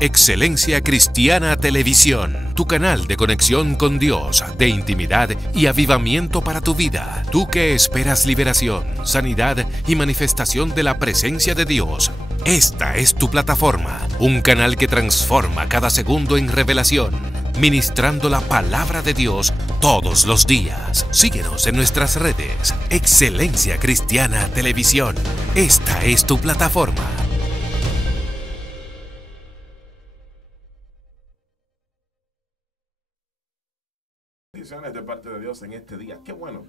Excelencia Cristiana Televisión, tu canal de conexión con Dios, de intimidad y avivamiento para tu vida. Tú que esperas liberación, sanidad y manifestación de la presencia de Dios. Esta es tu plataforma, un canal que transforma cada segundo en revelación, ministrando la palabra de Dios todos los días. Síguenos en nuestras redes. Excelencia Cristiana Televisión. Esta es tu plataforma. Bendiciones de parte de Dios en este día. Qué bueno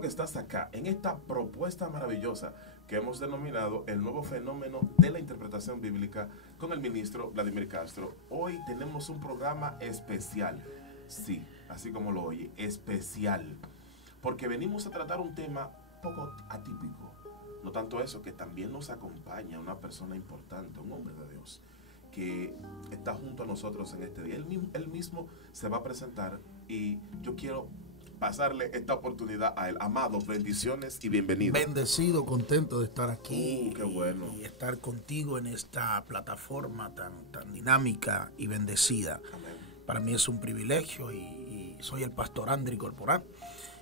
que estás acá en esta propuesta maravillosa que hemos denominado el nuevo fenómeno de la interpretación bíblica con el ministro Vladimir Castro. Hoy tenemos un programa especial, sí, así como lo oye, especial, porque venimos a tratar un tema poco atípico. No tanto eso, que también nos acompaña una persona importante, un hombre de Dios, que está junto a nosotros en este día. Él mismo se va a presentar y yo quiero pasarle esta oportunidad a él. Amado, bendiciones y bienvenido. Bendecido, contento de estar aquí. Qué bueno. Y estar contigo en esta plataforma tan dinámica y bendecida. Amén. Para mí es un privilegio y soy el pastor Andri Corporán.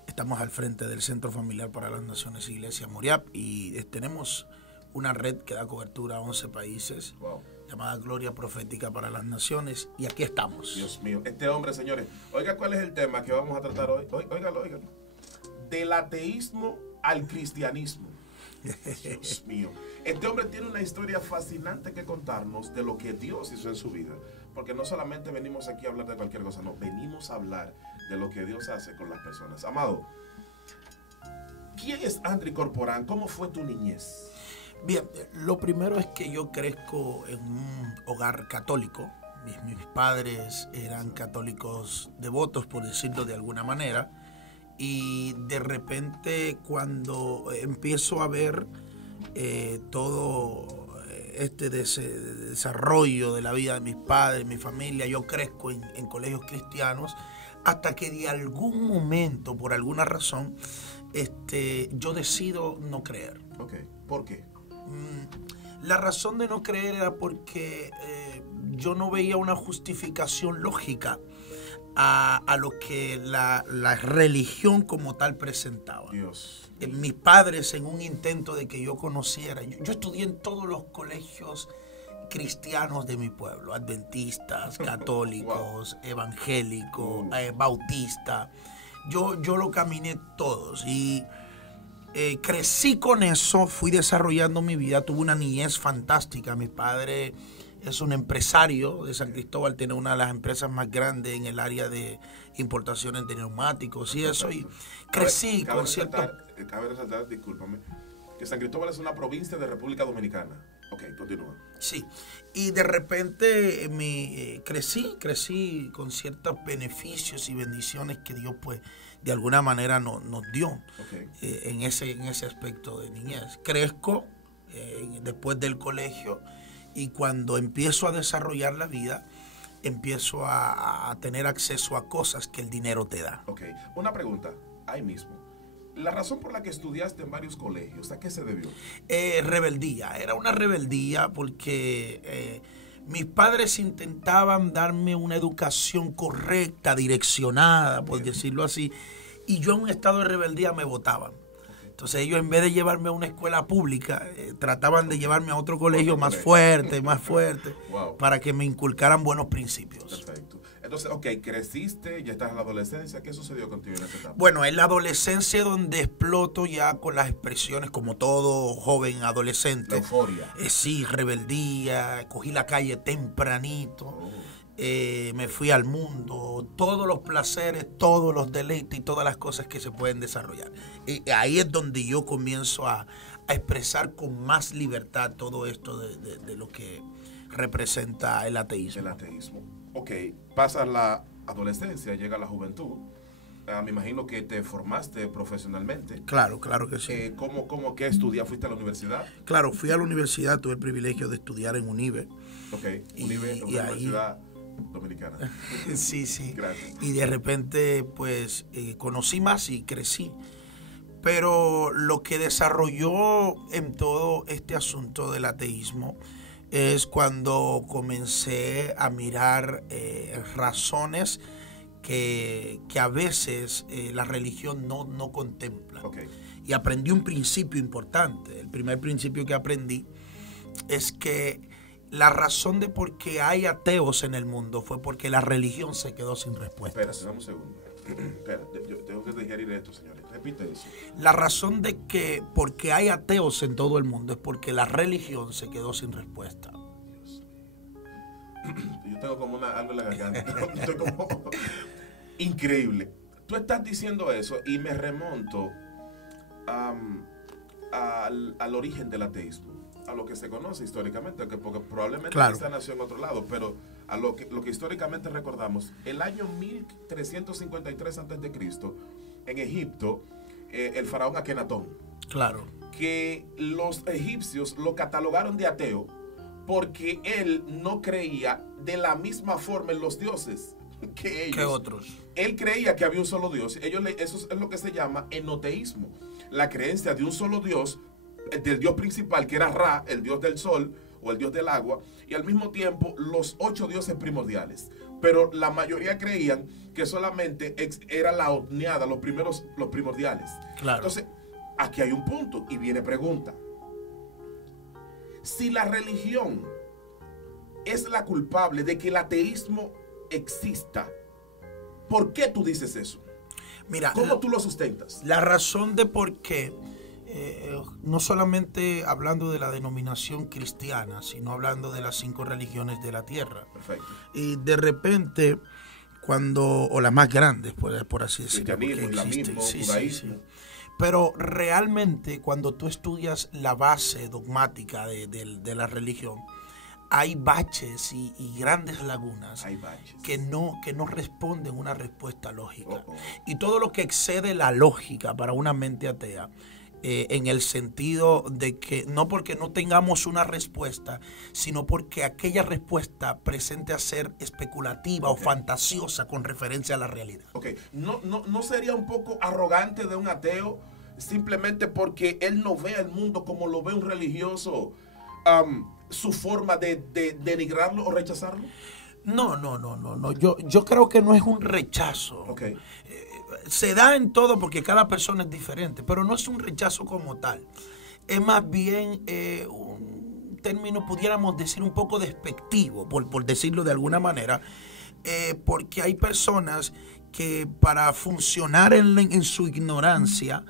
Estamos al frente del Centro Familiar para las Naciones Iglesia Moriap y tenemos una red que da cobertura a 11 países. Wow. Llamada Gloria Profética para las Naciones, y aquí estamos. Dios mío, este hombre, señores, oiga cuál es el tema que vamos a tratar hoy. Óigalo. Del ateísmo al cristianismo. Dios mío. Este hombre tiene una historia fascinante que contarnos de lo que Dios hizo en su vida. Porque no solamente venimos aquí a hablar de cualquier cosa, no, venimos a hablar de lo que Dios hace con las personas. Amado, ¿quién es Andri Corporán? ¿Cómo fue tu niñez? Bien, lo primero es que yo crezco en un hogar católico. Mis padres eran católicos devotos, por decirlo de alguna manera. Y de repente, cuando empiezo a ver todo este desarrollo de la vida de mis padres, mi familia, yo crezco en colegios cristianos, hasta que de algún momento, por alguna razón, yo decido no creer. Ok, ¿por qué? La razón de no creer era porque yo no veía una justificación lógica a lo que la religión como tal presentaba. Dios. Mis padres, en un intento de que yo conociera, yo estudié en todos los colegios cristianos de mi pueblo, adventistas, católicos, wow, evangélicos, bautistas. Yo lo caminé todos y crecí con eso, fui desarrollando mi vida, tuve una niñez fantástica. Mi padre es un empresario de San Cristóbal, tiene una de las empresas más grandes en el área de importaciones de neumáticos y eso, y crecí con cierto... Cabe resaltar, discúlpame, que San Cristóbal es una provincia de República Dominicana. Ok, continúa. Sí, y de repente crecí con ciertos beneficios y bendiciones que Dios, pues, de alguna manera nos dio. Okay. En ese aspecto de niñez. Crezco después del colegio y cuando empiezo a desarrollar la vida, empiezo a tener acceso a cosas que el dinero te da. Ok, una pregunta, ahí mismo. La razón por la que estudiaste en varios colegios, ¿a qué se debió? Rebeldía, era una rebeldía porque mis padres intentaban darme una educación correcta, direccionada, por decirlo así, y yo en un estado de rebeldía me botaban. Entonces ellos, en vez de llevarme a una escuela pública, trataban de llevarme a otro colegio más fuerte, wow, para que me inculcaran buenos principios. Perfecto. Entonces, ok, creciste, ya estás en la adolescencia. ¿Qué sucedió contigo en esa etapa? Bueno, en la adolescencia donde exploto ya con las expresiones, como todo joven adolescente. La euforia. Sí, rebeldía, cogí la calle tempranito. Me fui al mundo, todos los placeres, todos los deleites y todas las cosas que se pueden desarrollar. Y ahí es donde yo comienzo a expresar con más libertad todo esto de lo que representa el ateísmo. El ateísmo. Ok, pasa la adolescencia, llega la juventud. Me imagino que te formaste profesionalmente. Claro que sí. ¿Cómo qué estudias? ¿Fuiste a la universidad? Claro, fui a la universidad, tuve el privilegio de estudiar en UNIBE. Ok, UNIBE, Universidad Dominicana. Sí. Gracias. Y de repente, pues, conocí más y crecí. Pero lo que desarrolló en todo este asunto del ateísmo es cuando comencé a mirar razones que a veces la religión no contempla. Okay. Y aprendí un principio importante. El primer principio que aprendí es que la razón de por qué hay ateos en el mundo fue porque la religión se quedó sin respuesta. Espera, dame un segundo. Espera, yo tengo que digerir esto, señores. Repite eso. La razón de que porque hay ateos en todo el mundo es porque la religión se quedó sin respuesta. Dios mío. Yo tengo como algo en la garganta. Estoy como increíble. Tú estás diciendo eso y me remonto al origen del ateísmo, a lo que se conoce históricamente, porque probablemente quizá nació en otro lado, pero a lo que históricamente recordamos, el año 1353 a.C., en Egipto, el faraón Akenatón, que los egipcios lo catalogaron de ateo porque él no creía de la misma forma en los dioses que ellos. Que otros. Él creía que había un solo Dios. Eso es lo que se llama enoteísmo, la creencia de un solo Dios, del Dios principal, que era Ra, el Dios del sol o el Dios del agua, y al mismo tiempo los 8 dioses primordiales. Pero la mayoría creían que solamente era la omniada, los primordiales. Claro. Entonces, aquí hay un punto y viene pregunta. Si la religión es la culpable de que el ateísmo exista, ¿por qué tú dices eso? Mira, ¿cómo tú lo sustentas? La razón de por qué, no solamente hablando de la denominación cristiana, sino hablando de las 5 religiones de la tierra. Perfecto. Y de repente, o las más grandes, por así decirlo. Cristianismo, islamismo, judaísmo. Sí. Pero realmente, cuando tú estudias la base dogmática de la religión, hay baches y grandes lagunas que no responden una respuesta lógica. Y todo lo que excede la lógica para una mente atea, en el sentido de que no porque no tengamos una respuesta, sino porque aquella respuesta presente a ser especulativa o fantasiosa con referencia a la realidad. ¿No sería un poco arrogante de un ateo simplemente porque él no ve el mundo como lo ve un religioso? ¿Su forma de denigrarlo o rechazarlo? No. Yo creo que no es un rechazo. Se da en todo porque cada persona es diferente, pero no es un rechazo como tal. Es más bien un término, pudiéramos decir, un poco despectivo, por decirlo de alguna manera, porque hay personas que para funcionar en su ignorancia,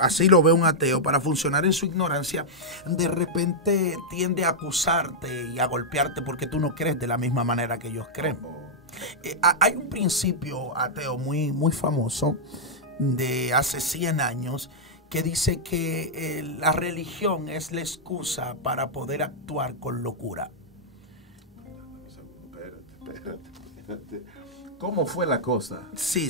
así lo ve un ateo, para funcionar en su ignorancia, de repente tiende a acusarte y a golpearte porque tú no crees de la misma manera que ellos creen. Hay un principio ateo muy famoso de hace 100 años que dice que la religión es la excusa para poder actuar con locura. Espérate. ¿Cómo fue la cosa? Sí.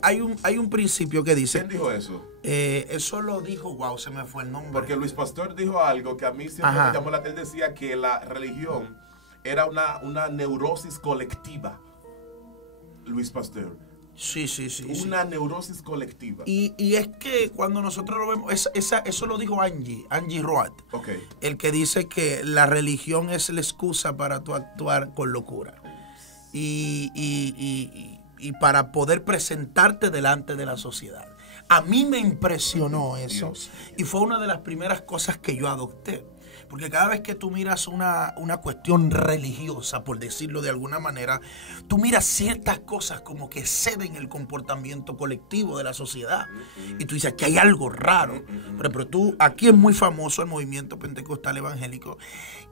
Hay un principio que dice... ¿Quién dijo eso? Eso lo dijo, se me fue el nombre. Porque Luis Pastor dijo algo que a mí siempre me llamó la atención. Él decía que la religión era una neurosis colectiva. Luis Pasteur. Sí. Una neurosis colectiva. Y es que cuando nosotros lo vemos, eso lo dijo Angie Road. El que dice que la religión es la excusa para tú actuar con locura. Y para poder presentarte delante de la sociedad. A mí me impresionó eso. Y fue una de las primeras cosas que yo adopté. Porque cada vez que tú miras una cuestión religiosa, por decirlo de alguna manera, tú miras ciertas cosas como que ceden el comportamiento colectivo de la sociedad. Y tú dices que hay algo raro. Pero aquí es muy famoso el movimiento pentecostal evangélico.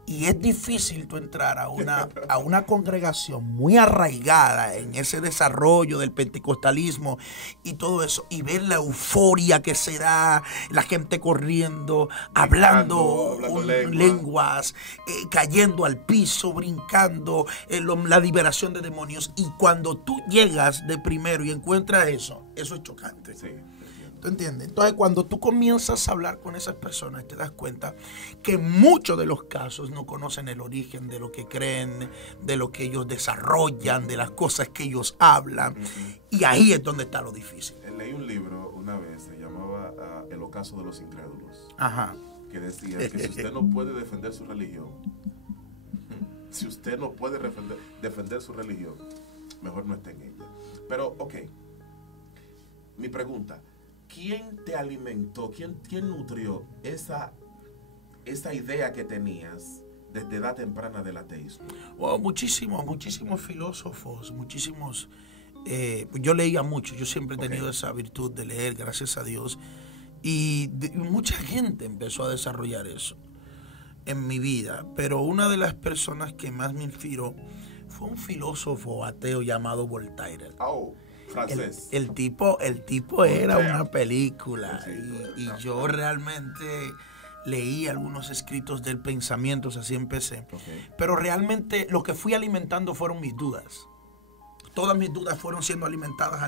Y es difícil tú entrar a una congregación muy arraigada en ese desarrollo del pentecostalismo y todo eso, y ver la euforia que se da, la gente corriendo, hablando lenguas, cayendo al piso, brincando, la liberación de demonios. Y cuando tú llegas de primero y encuentras eso es chocante. Sí. ¿Tú entiendes? Entonces, cuando tú comienzas a hablar con esas personas, te das cuenta que en muchos de los casos no conocen el origen de lo que creen, de lo que ellos desarrollan, de las cosas que ellos hablan. Y ahí es donde está lo difícil. Leí un libro una vez, se llamaba El ocaso de los incrédulos. Ajá. que decía que si usted no puede defender su religión, si usted no puede defender su religión, mejor no esté en ella. Pero, ok, mi pregunta, ¿quién te alimentó, quién nutrió esa idea que tenías desde edad temprana del ateísmo? Wow, muchísimos filósofos, yo leía mucho, yo siempre he tenido esa virtud de leer, gracias a Dios, y mucha gente empezó a desarrollar eso en mi vida, pero una de las personas que más me inspiró fue un filósofo ateo llamado Voltaire. Oh, francés. El tipo era una película, y yo realmente leí algunos escritos del pensamiento, así empecé. Pero realmente lo que fui alimentando fueron mis dudas. Todas mis dudas fueron siendo alimentadas,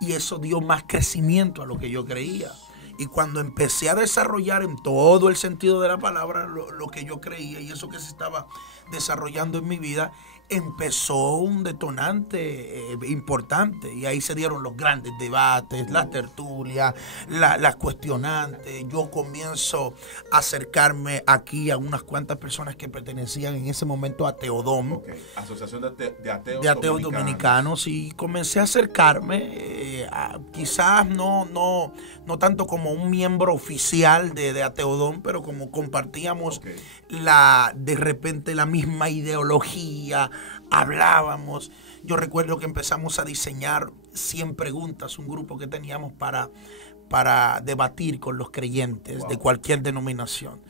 y eso dio más crecimiento a lo que yo creía. Y cuando empecé a desarrollar en todo el sentido de la palabra lo que yo creía y eso que se estaba desarrollando en mi vida, empezó un detonante importante, y ahí se dieron los grandes debates, las tertulias, las cuestionantes. Yo comienzo a acercarme aquí a unas cuantas personas que pertenecían en ese momento a Teodom, Asociación de Ateos Dominicanos, y comencé a acercarme, quizás no tanto como un miembro oficial de Ateodom, pero como compartíamos de repente la misma ideología, hablábamos. Yo recuerdo que empezamos a diseñar 100 preguntas, un grupo que teníamos para debatir con los creyentes de cualquier denominación.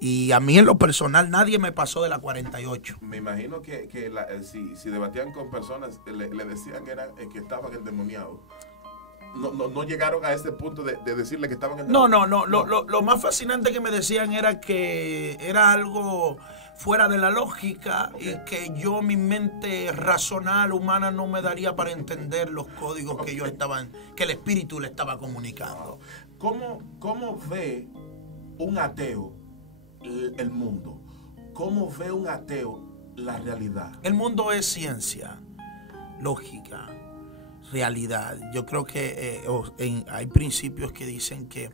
Y a mí en lo personal nadie me pasó de la 48. Me imagino que si debatían con personas, le decían que estaban endemoniados. No llegaron a ese punto de decirle que estaban endemoniados. No. Lo más fascinante que me decían era que era algo fuera de la lógica, y que mi mente racional humana no me daría para entender los códigos que que el espíritu le estaba comunicando. ¿Cómo ve un ateo el mundo? ¿Cómo ve un ateo la realidad? El mundo es ciencia, lógica, realidad. Yo creo que hay principios que dicen que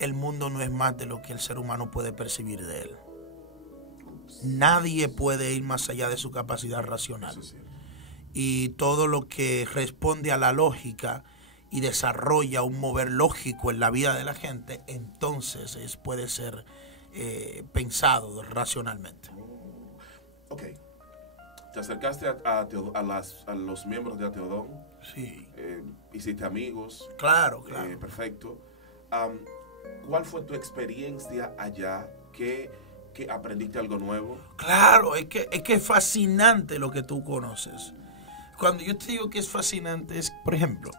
el mundo no es más de lo que el ser humano puede percibir de él. Nadie puede ir más allá de su capacidad racional. Y todo lo que responde a la lógica y desarrolla un mover lógico en la vida de la gente, entonces puede ser pensado racionalmente. Ok. ¿Te acercaste a los miembros de Ateodom? Sí. ¿Hiciste amigos? Claro. Perfecto. ¿Cuál fue tu experiencia allá? ¿Que aprendiste algo nuevo? Claro, es que es fascinante lo que tú conoces. Cuando yo te digo que es fascinante, es, por ejemplo,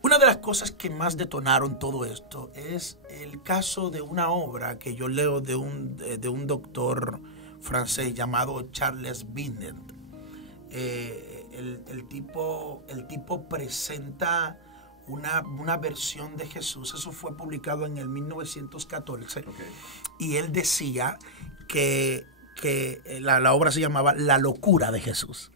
una de las cosas que más detonaron todo esto es el caso de una obra que yo leo de un doctor francés llamado Charles Binet. El tipo presenta una versión de Jesús. Eso fue publicado en el 1914. Y él decía que la obra se llamaba La locura de Jesús.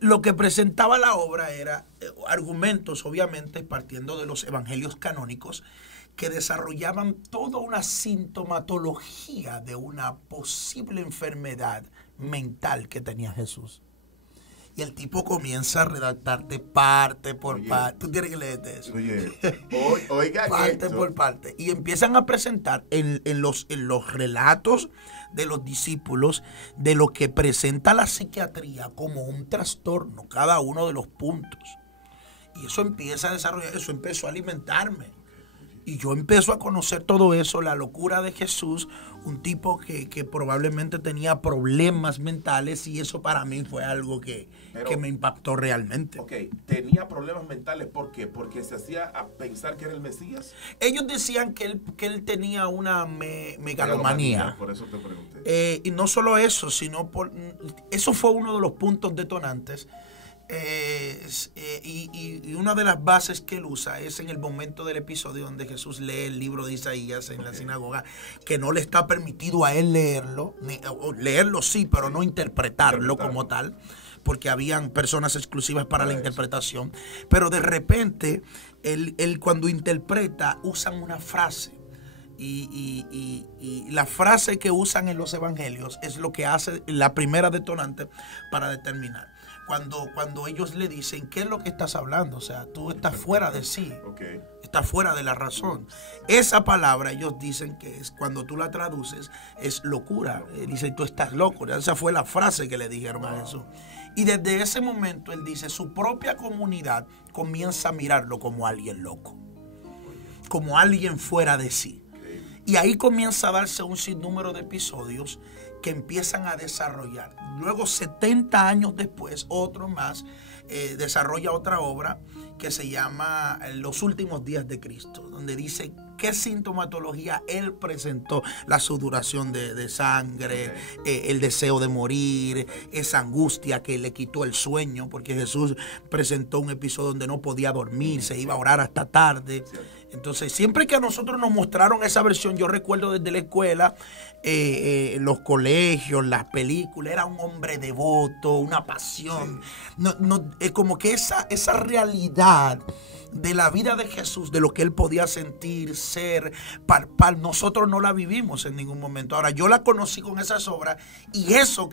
Lo que presentaba la obra era argumentos, obviamente, partiendo de los evangelios canónicos, que desarrollaban toda una sintomatología de una posible enfermedad mental que tenía Jesús. Y el tipo comienza a redactarte parte por parte. Tú tienes que leerte eso. Oiga, parte por parte. Y empiezan a presentar en los relatos de los discípulos de lo que presenta la psiquiatría como un trastorno, cada uno de los puntos. Y eso empieza a desarrollar, eso empezó a alimentarme. Y yo empiezo a conocer todo eso, la locura de Jesús, un tipo que probablemente tenía problemas mentales, y eso para mí fue algo que me impactó realmente. Ok, tenía problemas mentales, ¿por qué? Porque se hacía a pensar que era el Mesías. Ellos decían que él tenía una megalomanía. Por eso te pregunté. Y no solo eso, sino eso fue uno de los puntos detonantes. Y una de las bases que él usa es en el momento del episodio donde Jesús lee el libro de Isaías en la sinagoga, que no le está permitido a él leerlo, leerlo sí, pero no interpretarlo como tal, porque habían personas exclusivas para la interpretación. Pero de repente él cuando interpreta usan una frase Y la frase que usan en los evangelios es lo que hace la primera detonante para determinar. Cuando ellos le dicen, ¿qué es lo que estás hablando? O sea, tú estás fuera de sí, Okay. estás fuera de la razón. Esa palabra ellos dicen que es, cuando tú la traduces, es locura. Dicen, tú estás loco. Esa fue la frase que le dijeron a Jesús. Y desde ese momento él dice, su propia comunidad comienza a mirarlo como alguien loco, como alguien fuera de sí. Y ahí comienza a darse un sinnúmero de episodios que empiezan a desarrollar. Luego, 70 años después, otro más desarrolla otra obra que se llama Los últimos días de Cristo, donde dice qué sintomatología él presentó: la sudoración de sangre, el deseo de morir, esa angustia que le quitó el sueño, porque Jesús presentó un episodio donde no podía dormir, se iba a orar hasta tarde. Entonces, siempre que a nosotros nos mostraron esa versión, yo recuerdo desde la escuela, los colegios, las películas, era un hombre devoto, una pasión. Como que esa realidad de la vida de Jesús, de lo que él podía sentir, ser, palpar, nosotros no la vivimos en ningún momento. Ahora, yo la conocí con esas obras y eso,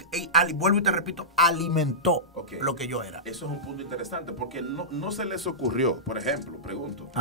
vuelvo y te repito, alimentó lo que yo era. Eso es un punto interesante, porque no se les ocurrió, por ejemplo, pregunto,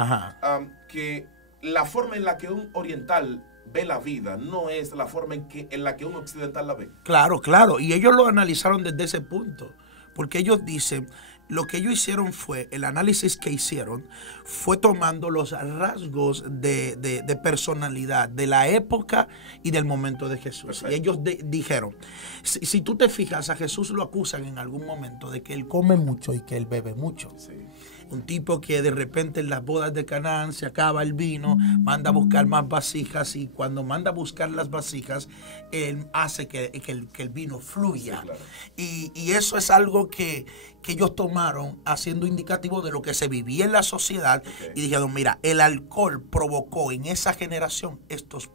que la forma en la que un oriental ve la vida no es la forma en la que un occidental la ve. Claro, claro, y ellos lo analizaron desde ese punto, porque ellos dicen, lo que ellos hicieron fue, el análisis que hicieron fue tomando los rasgos de personalidad de la época y del momento de Jesús. Perfecto. Y ellos dijeron, si tú te fijas, a Jesús lo acusan en algún momento de que él come mucho y que él bebe mucho. Sí. Un tipo que de repente en las bodas de Canaán se acaba el vino, manda a buscar más vasijas, y cuando manda a buscar las vasijas, él hace que el vino fluya. Sí, claro. Y eso es algo que ellos tomaron haciendo indicativo de lo que se vivía en la sociedad, y dijeron, mira, el alcohol provocó en esa generación estos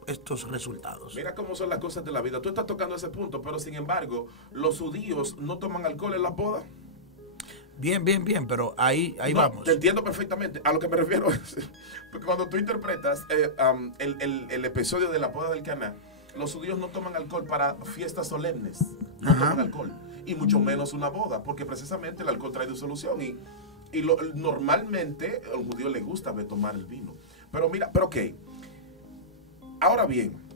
resultados. Mira cómo son las cosas de la vida. Tú estás tocando ese punto, pero sin embargo, los judíos no toman alcohol en las bodas. Bien, pero ahí vamos. Te entiendo perfectamente. A lo que me refiero es, porque cuando tú interpretas el episodio de la boda del Caná, los judíos no toman alcohol para fiestas solemnes. No toman alcohol. Y mucho menos una boda, porque precisamente el alcohol trae disolución. Y normalmente a un judío le gusta tomar el vino. Pero mira, ok. Ahora bien,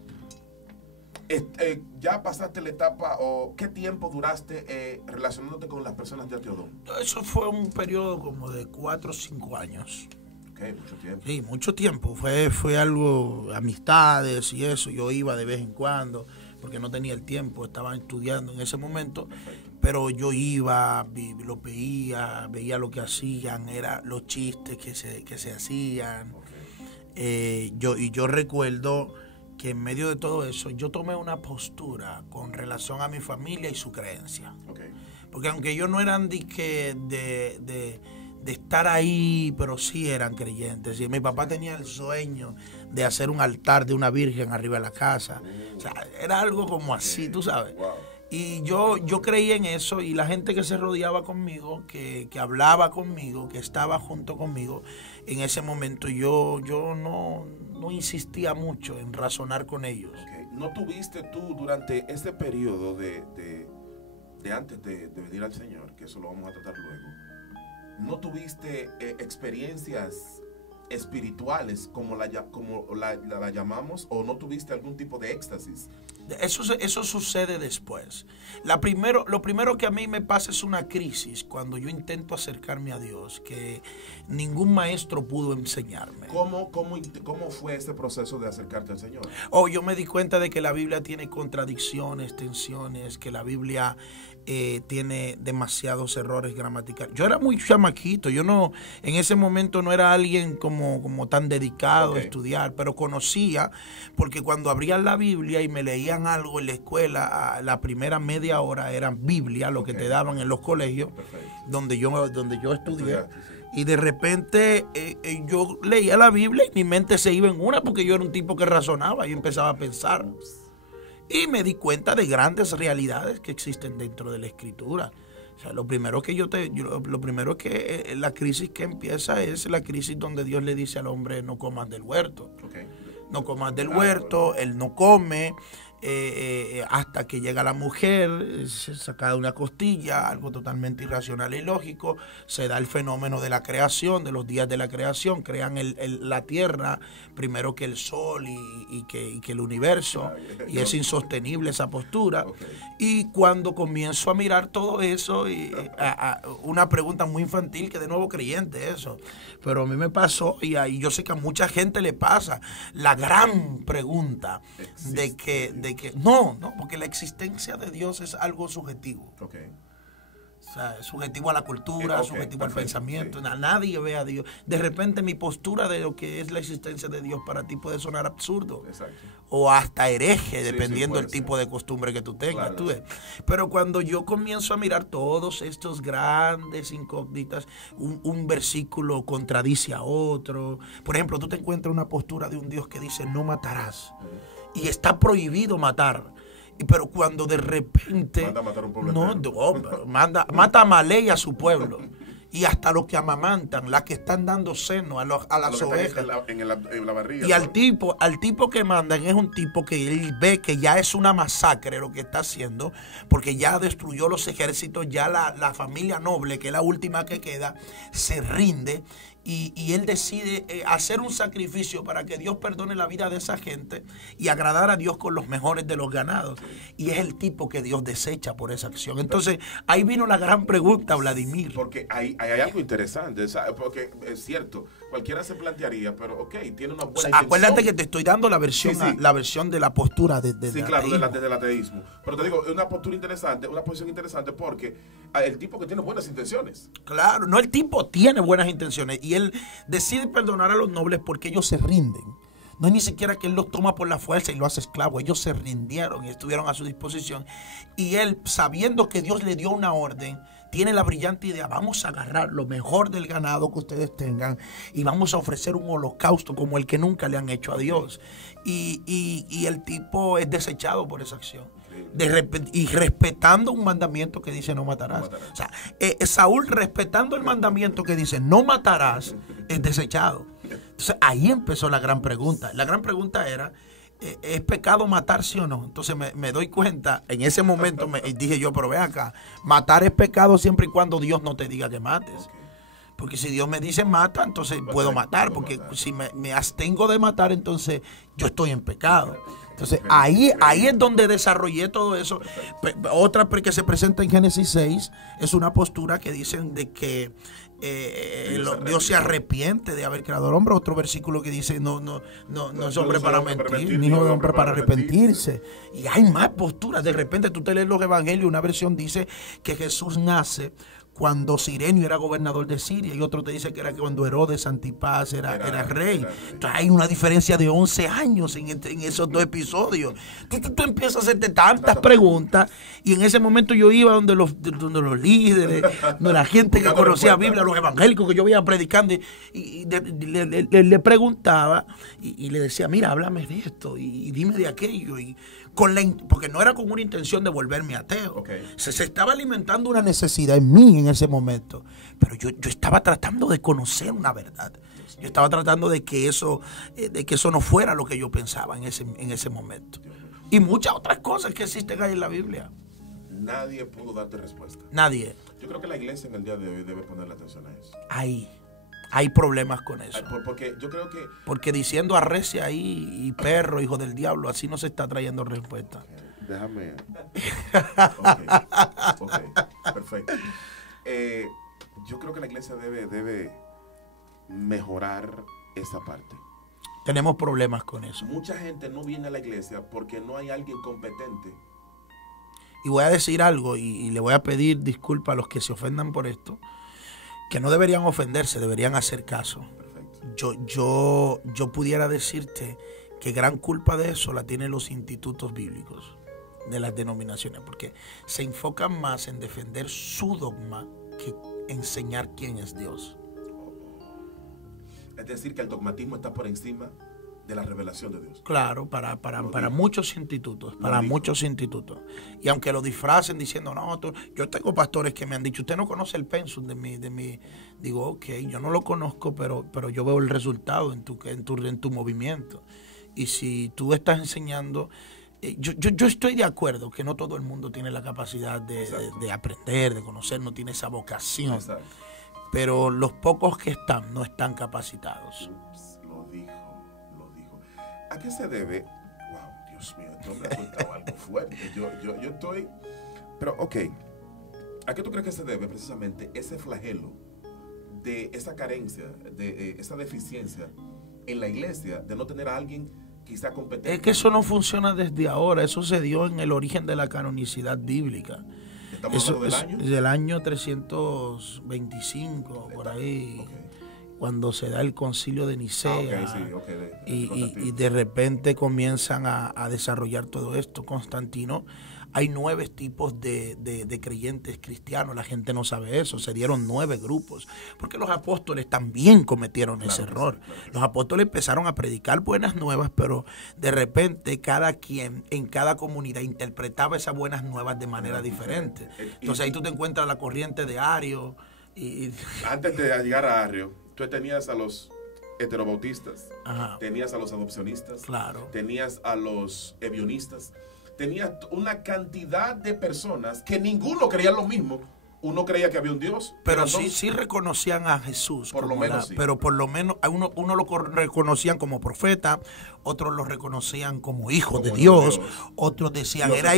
¿ya pasaste la etapa o qué tiempo duraste relacionándote con las personas de Teodón? Eso fue un periodo como de 4 o 5 años. Ok, mucho tiempo. Sí, mucho tiempo. Fue algo, amistades y eso. Yo iba de vez en cuando porque no tenía el tiempo, estaba estudiando en ese momento. Perfecto. Pero yo iba, lo veía lo que hacían, los chistes que se hacían. Okay. Yo recuerdo que en medio de todo eso yo tomé una postura con relación a mi familia y su creencia. Okay. Porque aunque ellos no eran de estar ahí, pero sí eran creyentes. Y mi papá tenía el sueño de hacer un altar de una virgen arriba de la casa. O sea, era algo como así, tú sabes. Wow. Y yo creí en eso, y la gente que se rodeaba conmigo, que hablaba conmigo, que estaba junto conmigo, en ese momento yo no insistía mucho en razonar con ellos. Okay. ¿No tuviste tú durante ese periodo de antes de venir al Señor, que eso lo vamos a tratar luego, no tuviste experiencias espirituales como la llamamos, o no tuviste algún tipo de éxtasis? Eso sucede después. Lo primero que a mí me pasa es una crisis cuando yo intento acercarme a Dios, que ningún maestro pudo enseñarme. ¿Cómo fue este proceso de acercarte al Señor? Yo me di cuenta de que la Biblia tiene contradicciones, tensiones, que la Biblia tiene demasiados errores gramaticales. Yo era muy chamaquito, en ese momento no era alguien como tan dedicado a estudiar, pero conocía, porque cuando abrían la Biblia y me leían algo en la escuela, la primera media hora era Biblia, lo que te daban en los colegios, donde yo estudié. Y de repente yo leía la Biblia y mi mente se iba en una, porque yo era un tipo que razonaba y empezaba a pensar. Y me di cuenta de grandes realidades que existen dentro de la Escritura. O sea, lo primero es que la crisis que empieza es la crisis donde Dios le dice al hombre, no comas del huerto. Okay. no comas del Claro. huerto, él no come. Hasta que llega la mujer, se saca de una costilla, algo totalmente irracional y lógico, se da el fenómeno de la creación, de los días de la creación, crean la tierra, primero que el sol y que el universo, y es insostenible esa postura. Okay. Y cuando comienzo a mirar todo eso, una pregunta muy infantil, que de nuevo creyente eso, pero a mí me pasó, y yo sé que a mucha gente le pasa, la gran pregunta de que no, porque la existencia de Dios es algo subjetivo. Okay. O sea, es subjetivo a la cultura, Okay, subjetivo al perfecto, pensamiento. sí. Nadie ve a Dios. De repente mi postura de lo que es la existencia de Dios para ti puede sonar absurdo. Exacto. O hasta hereje, Sí, dependiendo puede del tipo ser. de costumbre que tú tengas. Claro. Tú ves. Pero cuando yo comienzo a mirar todos estos grandes incógnitas, un versículo contradice a otro. Por ejemplo, tú te encuentras una postura de un Dios que dice no matarás. Y está prohibido matar. Pero cuando de repente Manda a matar a un pueblo no, entero. mata a Malé y a su pueblo. Y hasta los que amamantan, las que están dando seno a las Lo que ovejas. está en la barriga. Y al ¿no? tipo que mandan es un tipo que él ve que ya es una masacre lo que está haciendo, porque ya destruyó los ejércitos, ya la familia noble, que es la última que queda, se rinde. Y él decide hacer un sacrificio para que Dios perdone la vida de esa gente y agradar a Dios con los mejores de los ganados. Y es el tipo que Dios desecha por esa acción. Entonces, ahí vino la gran pregunta, Vladimir. Porque hay algo interesante, ¿sabes? Porque es cierto, cualquiera se plantearía, pero ok, tiene una O buena sea, intención. acuérdate que te estoy dando la versión, Sí, sí. la versión de la postura de Sí, claro, ateísmo. del ateísmo. Pero te digo, es una postura interesante, una posición interesante porque el tipo que tiene buenas intenciones. Claro, no, el tipo tiene buenas intenciones y él decide perdonar a los nobles porque ellos se rinden. No es ni siquiera que él los toma por la fuerza y lo hace esclavo. Ellos se rindieron y estuvieron a su disposición. Y él, sabiendo que Dios le dio una orden, tiene la brillante idea: vamos a agarrar lo mejor del ganado que ustedes tengan y vamos a ofrecer un holocausto como el que nunca le han hecho a Dios. Y el tipo es desechado por esa acción. Y respetando un mandamiento que dice no matarás. No matarás. O sea, Saúl, respetando el mandamiento que dice no matarás, es desechado. Entonces ahí empezó la gran pregunta. La gran pregunta era: ¿es pecado matar, sí o no? Entonces me doy cuenta, en ese momento dije yo, pero ve acá, matar es pecado siempre y cuando Dios no te diga que mates. Porque si Dios me dice mata, entonces puedo matar. Porque si me abstengo de matar, entonces yo estoy en pecado. Entonces ahí es donde desarrollé todo eso. Otra que se presenta en Génesis 6 es una postura que dicen de que Dios se arrepiente de haber creado al hombre. Otro versículo que dice no es hombre para mentir, ni hijo de hombre para arrepentirse. Y hay más posturas. De repente tú te lees los evangelios, una versión dice que Jesús nace cuando Cirenio era gobernador de Siria, y otro te dice que era cuando Herodes Antipas era rey. Entonces hay una diferencia de 11 años en esos dos episodios. Tú empiezas a hacerte tantas preguntas, y en ese momento yo iba donde los líderes, donde la gente que conocía Biblia, los evangélicos que yo veía predicando, y le preguntaba y le decía: mira, háblame de esto y dime de aquello, y porque no era con una intención de volverme ateo. Okay. Se estaba alimentando una necesidad en mí en ese momento, pero yo estaba tratando de conocer una verdad. Yo estaba tratando de que eso no fuera lo que yo pensaba en ese momento. Y muchas otras cosas que existen ahí en la Biblia. Nadie pudo darte respuesta. Nadie. Yo creo que la iglesia en el día de hoy debe ponerle atención a eso. Hay problemas con eso. Porque yo creo que... Porque diciendo arrecia ahí y perro, hijo del diablo, así no se está trayendo respuesta. Déjame... Ok, perfecto. Yo creo que la iglesia debe mejorar esa parte. Tenemos problemas con eso. Mucha gente no viene a la iglesia porque no hay alguien competente. Y voy a decir algo y le voy a pedir disculpas a los que se ofendan por esto, que no deberían ofenderse, deberían hacer caso. Perfecto. Yo pudiera decirte que gran culpa de eso la tienen los institutos bíblicos de las denominaciones, porque se enfocan más en defender su dogma que enseñar quién es Dios. Es decir, que el dogmatismo está por encima de la revelación de Dios. Claro, para muchos institutos, muchos institutos. Y aunque lo disfracen diciendo, no, yo tengo pastores que me han dicho, usted no conoce el pensum de mi. Digo, ok, yo no lo conozco, pero yo veo el resultado en tu movimiento. Y si tú estás enseñando, yo estoy de acuerdo que no todo el mundo tiene la capacidad de aprender, de conocer, no tiene esa vocación. Exacto. Pero los pocos que están no están capacitados. Ups, lo dijo. ¿A qué se debe? Wow, Dios mío, este hombre ha contado algo fuerte. Yo estoy... Pero, ok, ¿a qué tú crees que se debe precisamente ese flagelo de esa carencia, de esa deficiencia en la iglesia, de no tener a alguien quizá competente? Es que eso no funciona desde ahora, eso se dio en el origen de la canonicidad bíblica. ¿Estamos hablando del año? Del año 325, por ahí, Okay. cuando se da el concilio de Nicea. Y de repente comienzan a desarrollar todo esto. Constantino, hay 9 tipos de creyentes cristianos, la gente no sabe eso, se dieron 9 grupos, porque los apóstoles también cometieron ese error. Los apóstoles empezaron a predicar buenas nuevas, pero de repente cada quien en cada comunidad interpretaba esas buenas nuevas de manera diferente. Entonces ahí tú te encuentras la corriente de Ario. Antes de llegar a Arrio, tú tenías a los heterobautistas, Ajá. tenías a los adopcionistas, Claro. tenías a los ebionistas, tenías una cantidad de personas que ninguno creía lo mismo. Uno creía que había un Dios. Pero eran dos. sí reconocían a Jesús. Por lo menos sí. Pero por lo menos uno lo reconocían como profeta, otros lo reconocían como hijo de Dios, otros decían Dios era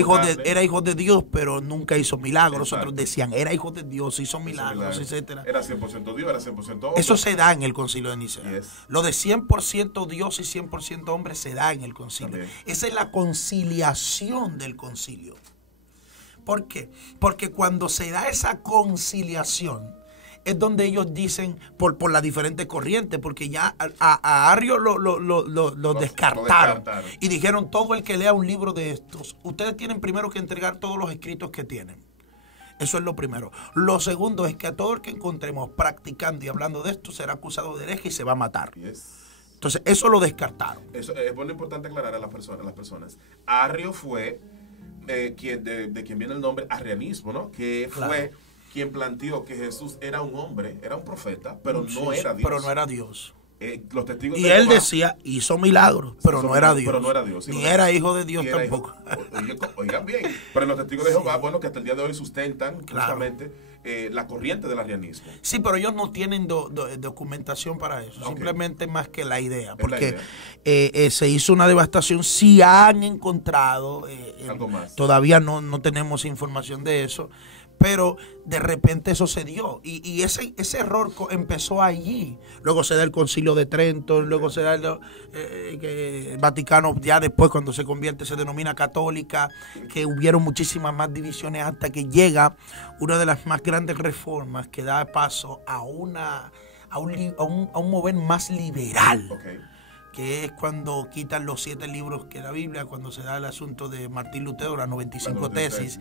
hijo de Dios, pero nunca hizo milagros. Exacto. Otros decían era hijo de Dios, hizo milagros, etcétera. Era 100% Dios, era 100% hombre. Eso se da en el concilio de Nicea. Yes. Lo de 100% Dios y 100% hombre se da en el concilio. También. Esa es la conciliación del concilio. ¿Por qué? Porque cuando se da esa conciliación es donde ellos dicen por las diferentes corrientes, porque ya a Arrio lo descartaron y dijeron todo el que lea un libro de estos, ustedes tienen primero que entregar todos los escritos que tienen. Eso es lo primero. Lo segundo es que a todo el que encontremos practicando y hablando de esto será acusado de hereje y se va a matar. Yes. Entonces eso lo descartaron. Eso es bueno, importante aclarar a las personas. Arrio fue de quien viene el nombre arrianismo, ¿no? Que Claro. fue quien planteó que Jesús era un hombre, era un profeta, pero Sí, no era Dios. Pero no era Dios. Los testigos Y de él Jehová, decía, hizo milagros, pero no era Dios. Pero no era Dios. Sí, Ni ¿verdad? era hijo de Dios Ni era tampoco. Oigan bien, pero los testigos de Jehová, Sí. bueno, que hasta el día de hoy sustentan Claro. justamente la corriente del arrianismo. Sí, pero ellos no tienen documentación para eso. Ok. Simplemente más que la idea. Es la Porque idea. se hizo una devastación. Sí han encontrado. Algo más. Todavía no tenemos información de eso. Pero de repente eso se dio. Y ese error empezó allí. Luego se da el Concilio de Trento. Luego se da el Vaticano. Ya después, cuando se convierte, se denomina católica. Que hubieron muchísimas más divisiones hasta que llega una de las más grandes reformas que da paso a un mover más liberal. Okay. Que es cuando quitan los 7 libros que la Biblia, cuando se da el asunto de Martín Lutero, las 95 tesis.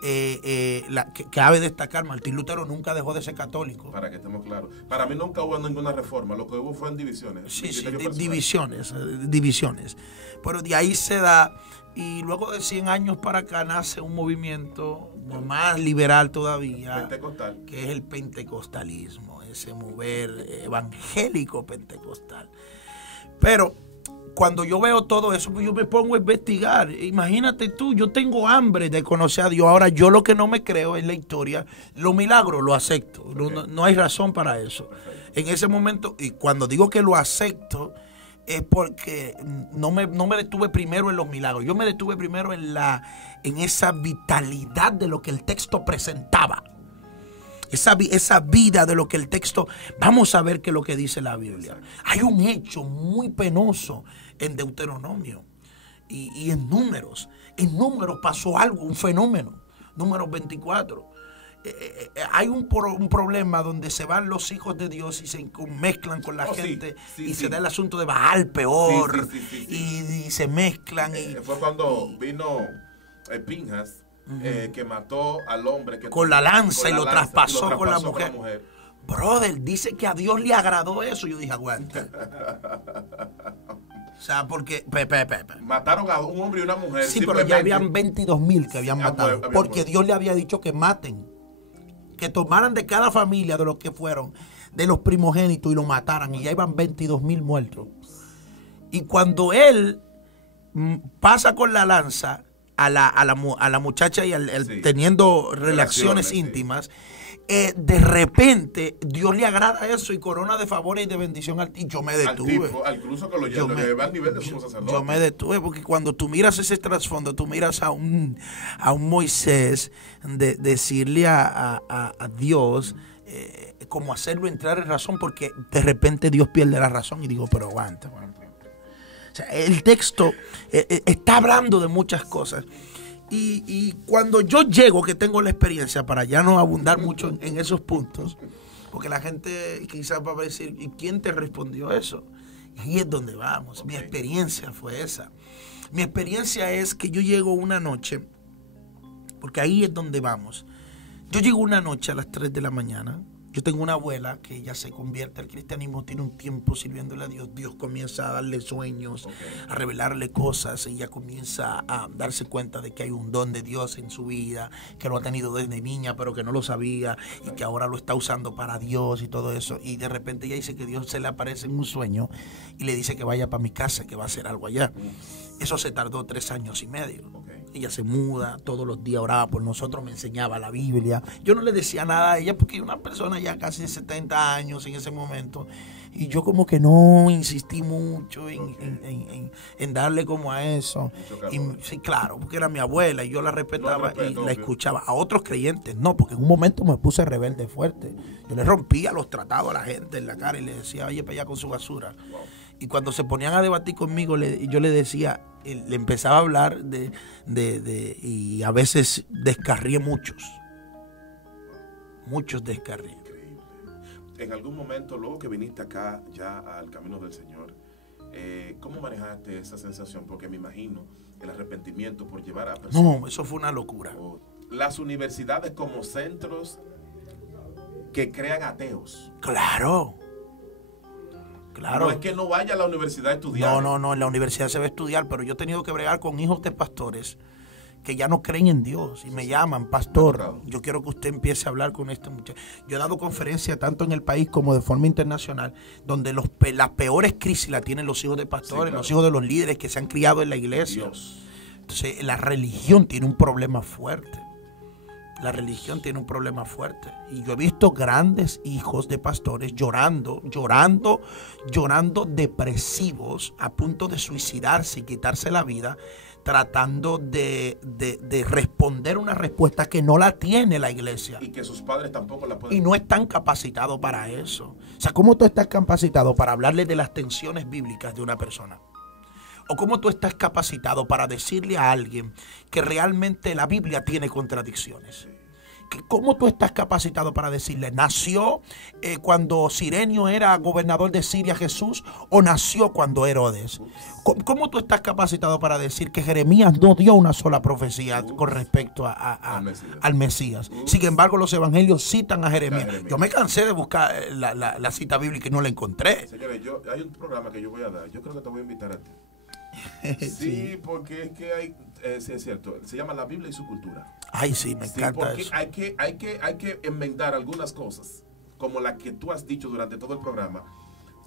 Que cabe destacar, Martín Lutero nunca dejó de ser católico. Para que estemos claros. Para mí nunca hubo ninguna reforma. Lo que hubo fueron divisiones. Sí, Criterios divisiones. Pero de ahí se da, y luego de 100 años para acá nace un movimiento más liberal todavía, pentecostal, que es el pentecostalismo, ese mover evangélico pentecostal. Pero cuando yo veo todo eso, pues yo me pongo a investigar. Imagínate tú, yo tengo hambre de conocer a Dios. Ahora, yo lo que no me creo es la historia. Los milagros lo acepto. Okay. No hay razón para eso. Perfecto. En ese momento, y cuando digo que lo acepto, es porque no me detuve primero en los milagros. Yo me detuve primero en esa vitalidad de lo que el texto presentaba. Esa vida de lo que el texto... Vamos a ver qué es lo que dice la Biblia. Hay un hecho muy penoso en Deuteronomio y en Números. En Números pasó algo, un fenómeno. Números 24. Hay un problema donde se van los hijos de Dios y se mezclan con la gente. Se da el asunto de Baal peor. Y se mezclan. Fue cuando vino Pinjas. Que mató al hombre con la lanza y lo traspasó con la mujer. Brother, dice que a Dios le agradó eso. Yo dije, aguanta. O sea, porque mataron a un hombre y una mujer. Sí, pero ya habían 22,000 que habían matado. Porque Dios le había dicho que maten. Que tomaran de cada familia de los que fueron, de los primogénitos, y lo mataran. Y ya iban 22,000 muertos. Y cuando él pasa con la lanza a la muchacha y Sí. teniendo relaciones íntimas, de repente Dios le agrada eso y corona de favores y de bendición y yo me Al detuve. tipo, al incluso que lo Yo lleva, me- que va al nivel de sumo sacerdote. Yo me detuve porque cuando tú miras ese trasfondo, tú miras a un Moisés decirle a Dios como hacerlo entrar en razón, porque de repente Dios pierde la razón y digo, pero aguanta. O sea, el texto está hablando de muchas cosas. Y cuando yo llego, que tengo la experiencia, para ya no abundar mucho en esos puntos, porque la gente quizás va a decir, ¿y quién te respondió eso? Y ahí es donde vamos. Mi experiencia fue esa. Mi experiencia es que yo llego una noche, porque ahí es donde vamos. Yo llego una noche a las 3 de la mañana. Yo tengo una abuela que ella se convierte al cristianismo, tiene un tiempo sirviéndole a Dios. Dios comienza a darle sueños, a revelarle cosas. Ella comienza a darse cuenta de que hay un don de Dios en su vida, que lo ha tenido desde niña, pero que no lo sabía y que ahora lo está usando para Dios y todo eso. Y de repente ella dice que Dios se le aparece en un sueño y le dice que vaya para mi casa, que va a hacer algo allá. Eso se tardó 3 años y medio. Ella se muda, todos los días oraba por nosotros, me enseñaba la Biblia. Yo no le decía nada a ella porque era una persona ya casi de 70 años en ese momento. Y yo como que no insistí mucho en darle como a eso. Y, sí, claro, porque era mi abuela y yo la respetaba y la escuchaba. A otros creyentes no, porque en un momento me puse rebelde fuerte. Yo le rompía los tratados a la gente en la cara y le decía, oye, para allá con su basura. Y cuando se ponían a debatir conmigo, yo le decía, le empezaba a hablar y a veces descarrié muchos descarrié. En algún momento, luego que viniste acá ya al camino del Señor, ¿cómo manejaste esa sensación? Porque me imagino el arrepentimiento por llevar a personas. No, eso fue una locura. Las universidades como centros que crean ateos. Claro. No es que no vaya a la universidad a estudiar. No, en la universidad se va a estudiar, pero yo he tenido que bregar con hijos de pastores que ya no creen en Dios y me llaman, pastor, yo quiero que usted empiece a hablar con este muchacho. Yo he dado conferencias tanto en el país como de forma internacional, donde las peores crisis las tienen los hijos de pastores, sí, claro, los hijos de los líderes que se han criado en la iglesia. Dios. Entonces, la religión tiene un problema fuerte. La religión tiene un problema fuerte. Y yo he visto grandes hijos de pastores llorando, depresivos, a punto de suicidarse y quitarse la vida, tratando de responder una respuesta que no la tiene la iglesia. Y que sus padres tampoco la pueden. Y no están capacitados para eso. O sea, ¿cómo tú estás capacitado para hablarle de las tensiones bíblicas de una persona? ¿O cómo tú estás capacitado para decirle a alguien que realmente la Biblia tiene contradicciones? ¿Cómo tú estás capacitado para decirle, nació cuando Cirenio era gobernador de Siria Jesús o nació cuando Herodes? ¿Cómo tú estás capacitado para decir que Jeremías no dio una sola profecía con respecto al Mesías? Sin embargo, los evangelios citan a Jeremías. Yo me cansé de buscar la cita bíblica y no la encontré. Señores, hay un programa que yo voy a dar. Yo creo que te voy a invitar a ti. Sí, porque es que hay, sí es cierto, se llama La Biblia y su cultura. Ay, sí, me encanta eso. Hay que enmendar algunas cosas, como la que tú has dicho durante todo el programa,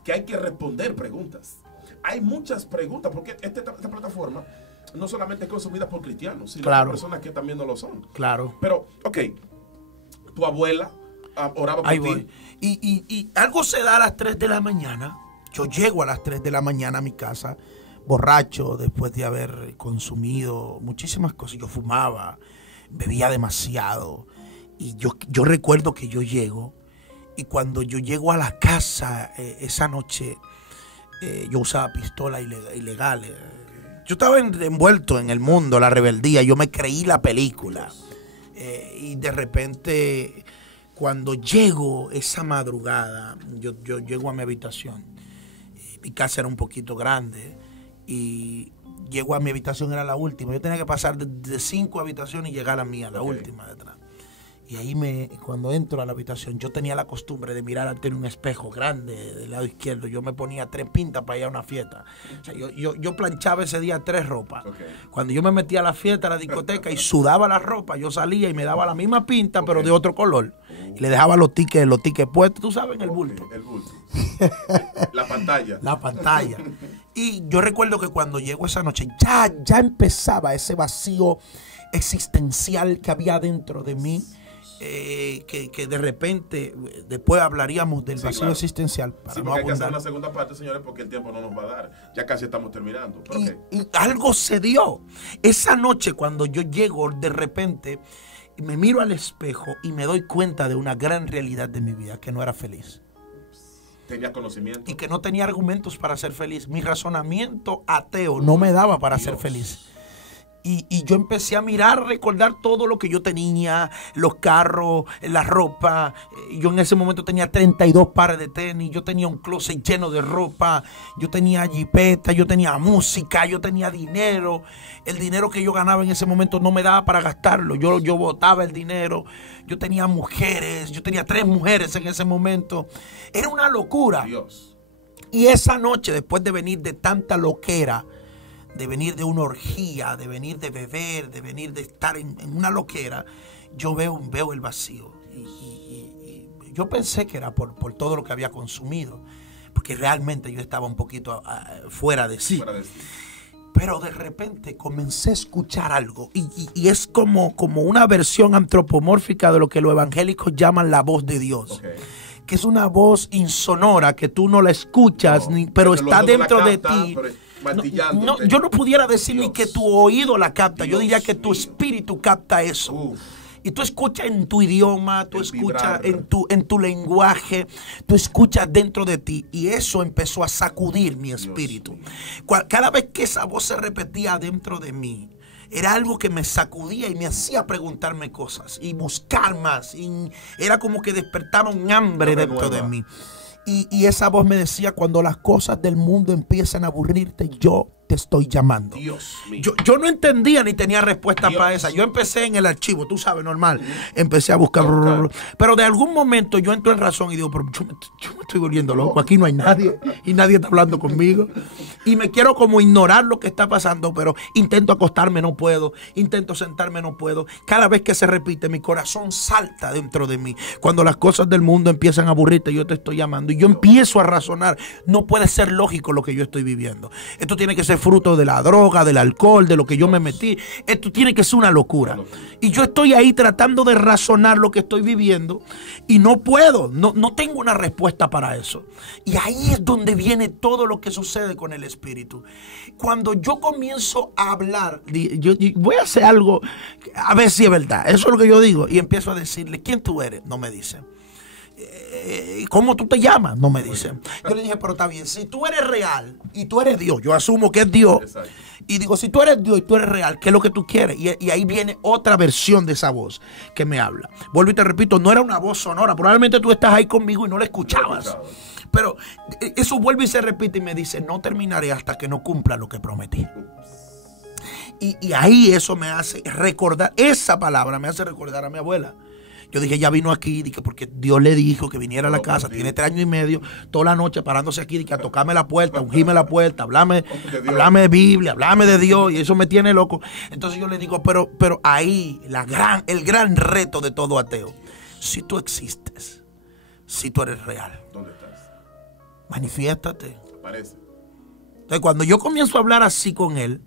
que hay que responder preguntas. Hay muchas preguntas, porque esta plataforma no solamente es consumida por cristianos, sino por personas que también no lo son. Claro. Pero, ok, tu abuela oraba por ti. Y algo se da a las 3 de la mañana. Yo llego a las 3 de la mañana a mi casa, borracho, después de haber consumido muchísimas cosas. Yo fumaba, bebía demasiado. Y yo recuerdo que yo llego, y cuando yo llego a la casa esa noche, yo usaba pistola ilegal. Yo estaba envuelto en el mundo, la rebeldía. Yo me creí la película. Y de repente, cuando llego esa madrugada, yo llego a mi habitación. Mi casa era un poquito grande. Y llego a mi habitación, era la última. Yo tenía que pasar de 5 habitaciones y llegar a la mía, la última detrás. Y ahí cuando entro a la habitación, yo tenía la costumbre de mirar ante un espejo grande del lado izquierdo. Yo me ponía 3 pintas para ir a una fiesta. O sea, yo planchaba ese día 3 ropas. Cuando yo me metía a la fiesta, a la discoteca, y sudaba la ropa, yo salía y me daba la misma pinta, pero de otro color. Y le dejaba los tickets puestos, tú sabes, en el bulto. El bulto. La pantalla. La pantalla. Y yo recuerdo que cuando llegó esa noche, ya empezaba ese vacío existencial que había dentro de mí. Que de repente, después hablaríamos del vacío existencial. Para no hay que hacer una segunda parte, señores, porque el tiempo no nos va a dar. Ya casi estamos terminando. Y algo se dio. Esa noche, cuando yo llego, de repente, me miro al espejo y me doy cuenta de una gran realidad de mi vida, que no era feliz. Tenía conocimiento. Y que no tenía argumentos para ser feliz. Mi razonamiento ateo no me daba para ser feliz. Y yo empecé a mirar, a recordar todo lo que yo tenía, los carros, la ropa. Yo en ese momento tenía 32 pares de tenis, yo tenía un closet lleno de ropa, yo tenía jipeta, yo tenía música, yo tenía dinero. El dinero que yo ganaba en ese momento no me daba para gastarlo, yo botaba el dinero. Yo tenía mujeres, yo tenía 3 mujeres en ese momento. Era una locura. Dios. Y esa noche, después de venir de tanta loquera, de venir de una orgía, de venir de beber, de venir de estar en una loquera, yo veo el vacío. Y yo pensé que era por todo lo que había consumido, porque realmente yo estaba un poquito fuera de sí. Pero de repente comencé a escuchar algo y es como una versión antropomórfica de lo que los evangélicos llaman la voz de Dios. Okay. Que es una voz insonora que tú no la escuchas, pero está dentro de ti. No, yo no pudiera decir Dios. Ni que tu oído la capta. Dios, yo diría que tu espíritu capta eso. Uf. Y tú escuchas en tu idioma, tú escuchas en tu lenguaje, tú escuchas dentro de ti. Y eso empezó a sacudir mi espíritu. Cada vez que esa voz se repetía dentro de mí, era algo que me sacudía y me hacía preguntarme cosas y buscar más. Y era como que despertaba un hambre dentro de mí. Y esa voz me decía, cuando las cosas del mundo empiezan a aburrirte, yo te estoy llamando. Dios mío. Yo no entendía ni tenía respuesta para esa. Yo empecé en el archivo, tú sabes, normal. Empecé a buscar. Pero de algún momento yo entro en razón y digo, pero yo me estoy volviendo loco. Aquí no hay nadie y nadie está hablando conmigo. Y me quiero como ignorar lo que está pasando, pero intento acostarme, no puedo. Intento sentarme, no puedo. Cada vez que se repite, mi corazón salta dentro de mí. Cuando las cosas del mundo empiezan a aburrirte, yo te estoy llamando. Y yo empiezo a razonar. No puede ser lógico lo que yo estoy viviendo. Esto tiene que ser fruto de la droga, del alcohol, de lo que yo me metí. Esto tiene que ser una locura. Y yo estoy ahí tratando de razonar lo que estoy viviendo y no puedo, no tengo una respuesta para eso. Y ahí es donde viene todo lo que sucede con el espíritu. Cuando yo comienzo a hablar, yo voy a hacer algo, a ver si es verdad. Eso es lo que yo digo. Y empiezo a decirle, ¿quién tú eres? No me dicen. ¿Cómo tú te llamas? No me dicen. Yo le dije, pero está bien, si tú eres real y tú eres Dios, yo asumo que es Dios. Exacto. Y digo, si tú eres Dios y tú eres real, ¿qué es lo que tú quieres? Y ahí viene otra versión de esa voz que me habla. Vuelvo y te repito, no era una voz sonora. Probablemente tú estás ahí conmigo y no la escuchabas. Pero eso vuelve y se repite y me dice, no terminaré hasta que no cumpla lo que prometí. Y ahí eso me hace recordar, esa palabra me hace recordar a mi abuela. Yo dije, ella vino aquí, dije, porque Dios le dijo que viniera a la casa, tiene 3 años y medio, toda la noche parándose aquí, dije, a tocarme la puerta, a ungirme la puerta, hablarme de Biblia, hablarme de Dios, y eso me tiene loco. Entonces yo le digo, pero ahí, el gran reto de todo ateo, si tú existes, si tú eres real, ¿dónde estás? Manifiéstate. Aparece. Entonces cuando yo comienzo a hablar así con él,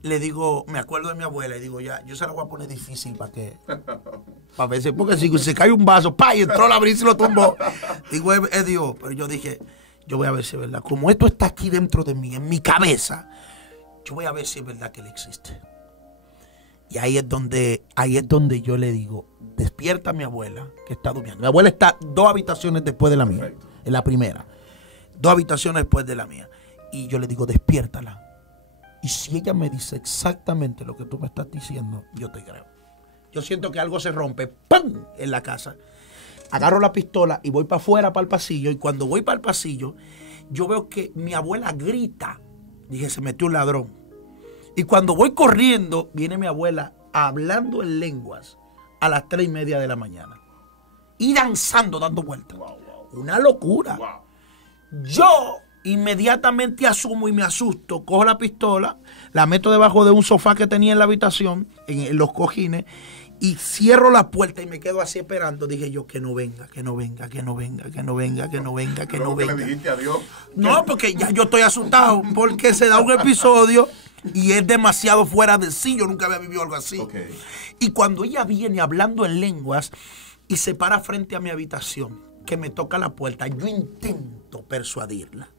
le digo, me acuerdo de mi abuela y digo, ya, yo se la voy a poner difícil para ver si, porque si se cae un vaso, ¡pa! Y entró la brisa y lo tumbó. Digo, es Dios. Pero yo dije, yo voy a ver si es verdad. Como esto está aquí dentro de mí, en mi cabeza, yo voy a ver si es verdad que Él existe. Y ahí es donde yo le digo, despierta a mi abuela, que está durmiendo. Mi abuela está 2 habitaciones después de la mía, en la primera. 2 habitaciones después de la mía. Y yo le digo, despiértala. Y si ella me dice exactamente lo que tú me estás diciendo, yo te creo. Yo siento que algo se rompe, ¡pam!, en la casa. Agarro la pistola y voy para afuera, para el pasillo. Y cuando voy para el pasillo, yo veo que mi abuela grita. Dije, se metió un ladrón. Y cuando voy corriendo, viene mi abuela hablando en lenguas a las 3:30 de la mañana. Y danzando, dando vueltas. Una locura. Yo Inmediatamente asumo y me asusto. Cojo la pistola, la meto debajo de un sofá que tenía en la habitación, en los cojines, y cierro la puerta y me quedo así esperando. Dije yo, que no venga, que no venga, que no venga, que no venga, que no venga, que no venga. ¿Le dijiste adiós? No, porque ya yo estoy asustado, porque se da un episodio y es demasiado fuera de sí. Yo nunca había vivido algo así. Okay. Y cuando ella viene hablando en lenguas y se para frente a mi habitación, que me toca la puerta, yo intento persuadirla.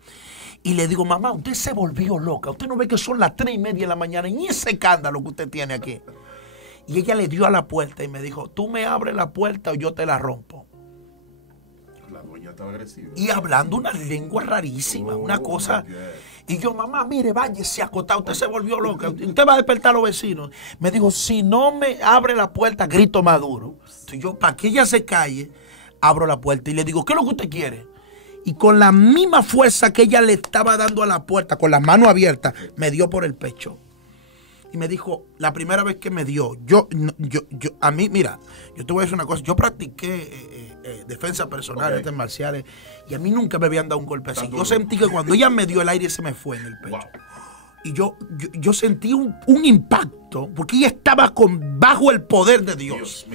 Y le digo, mamá, usted se volvió loca. Usted no ve que son las 3:30 de la mañana y ese escándalo que usted tiene aquí. Y ella le dio a la puerta y me dijo, tú me abres la puerta o yo te la rompo. La dueña estaba agresiva. Y hablando una lengua rarísima, una cosa. Y yo, mamá, mire, váyase a acotar, usted se volvió loca. Usted va a despertar a los vecinos. Me dijo, si no me abre la puerta, grito más duro. Entonces yo, para que ella se calle, abro la puerta y le digo, ¿qué es lo que usted quiere? Y con la misma fuerza que ella le estaba dando a la puerta, con las manos abiertas, me dio por el pecho. Y me dijo, la primera vez que me dio, a mí, mira, yo te voy a decir una cosa, yo practiqué defensa personal, artes marciales, y a mí nunca me habían dado un golpe así. Yo sentí que cuando ella me dio el aire se me fue en el pecho. Wow. Y yo sentí un impacto, porque ella estaba bajo el poder de Dios.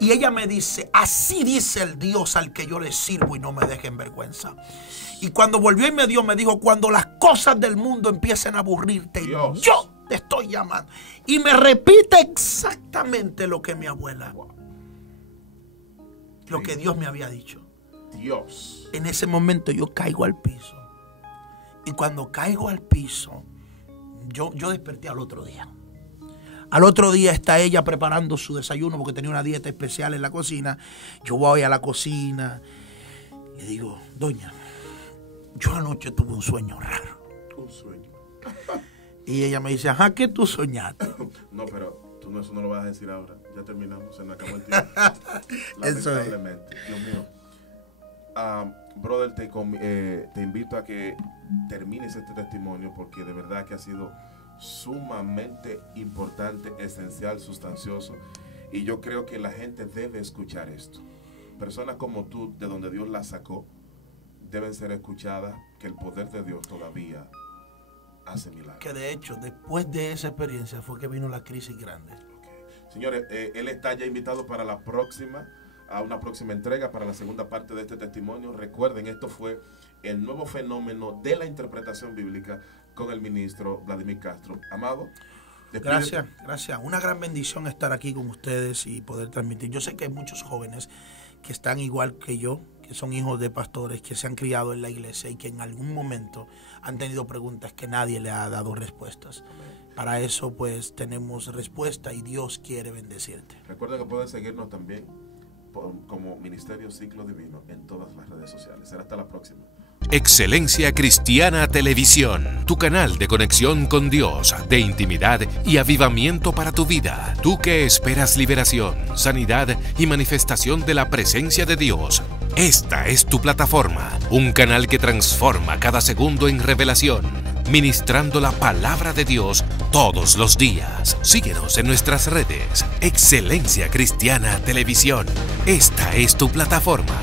Y ella me dice, así dice el Dios al que yo le sirvo y no me deje en vergüenza. Y cuando volvió y me dijo, cuando las cosas del mundo empiecen a aburrirte, Dios, yo te estoy llamando. Y me repite exactamente lo que mi abuela, lo que Dios me había dicho. Dios. En ese momento yo caigo al piso. Y cuando caigo al piso, yo desperté al otro día. Al otro día está ella preparando su desayuno porque tenía una dieta especial en la cocina. Yo voy a la cocina y le digo, doña, yo anoche tuve un sueño raro. Un sueño. Y ella me dice, ajá, ¿qué tú soñaste? No, pero tú eso no lo vas a decir ahora. Ya terminamos, se nos acabó el tiempo. Lamentablemente. Dios mío. Brother, te invito a que termines este testimonio porque de verdad que ha sido sumamente importante, esencial, sustancioso. Y yo creo que la gente debe escuchar esto. Personas como tú, de donde Dios las sacó, deben ser escuchadas, que el poder de Dios todavía hace milagros. Que de hecho, después de esa experiencia fue que vino la crisis grande. Okay. Señores, él está ya invitado para la próxima, a una próxima entrega, para la segunda parte de este testimonio. Recuerden, esto fue el nuevo fenómeno de la interpretación bíblica con el ministro Vladimir Castro. Amado, despídete. Gracias. Una gran bendición estar aquí con ustedes y poder transmitir. Yo sé que hay muchos jóvenes que están igual que yo, que son hijos de pastores, que se han criado en la iglesia y que en algún momento han tenido preguntas que nadie le ha dado respuestas. Amén. Para eso pues tenemos respuesta y Dios quiere bendecirte. Recuerda que pueden seguirnos también como Ministerio Ciclo Divino en todas las redes sociales. Será hasta la próxima. Excelencia Cristiana Televisión, tu canal de conexión con Dios, de intimidad y avivamiento para tu vida. Tú que esperas liberación, sanidad y manifestación de la presencia de Dios. Esta es tu plataforma, un canal que transforma cada segundo en revelación, ministrando la palabra de Dios todos los días. Síguenos en nuestras redes. Excelencia Cristiana Televisión. Esta es tu plataforma.